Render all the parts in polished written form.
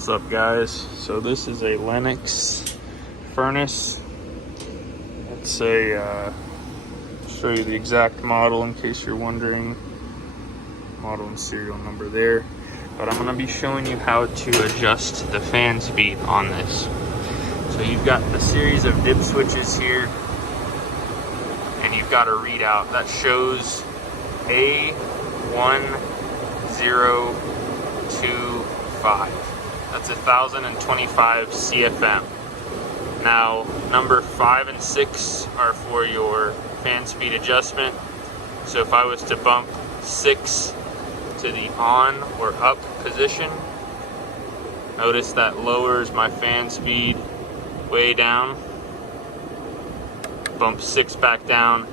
What's up, guys? So this is a Lennox furnace. It's a show you the exact model in case you're wondering. Model and serial number there. But I'm going to be showing you how to adjust the fan speed on this. So you've got a series of dip switches here, and you've got a readout that shows A1025. That's 1025 CFM. Now, number 5 and 6 are for your fan speed adjustment. So if I was to bump 6 to the on or up position, notice that lowers my fan speed way down. Bump 6 back down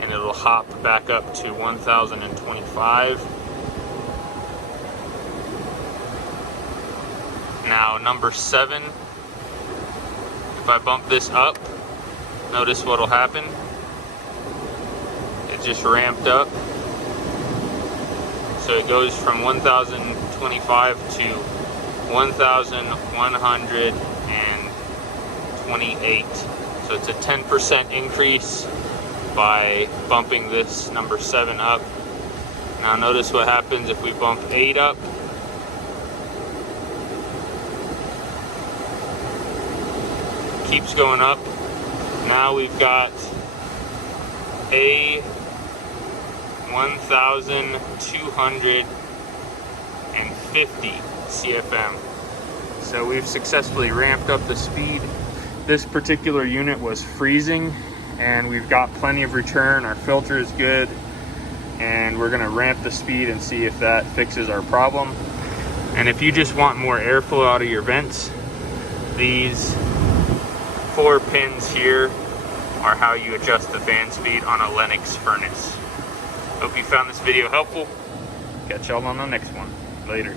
and it'll hop back up to 1025. Now number 7, if I bump this up, notice what'll happen. It just ramped up. So it goes from 1025 to 1128. So it's a 10% increase by bumping this number 7 up. Now notice what happens if we bump 8 up. Keeps going up. Now we've got a 1250 CFM. So we've successfully ramped up the speed. This particular unit was freezing and we've got plenty of return. Our filter is good and we're gonna ramp the speed and see if that fixes our problem. And if you just want more airflow out of your vents, these 4 pins here are how you adjust the fan speed on a Lennox furnace. Hope you found this video helpful. Catch y'all on the next one. Later.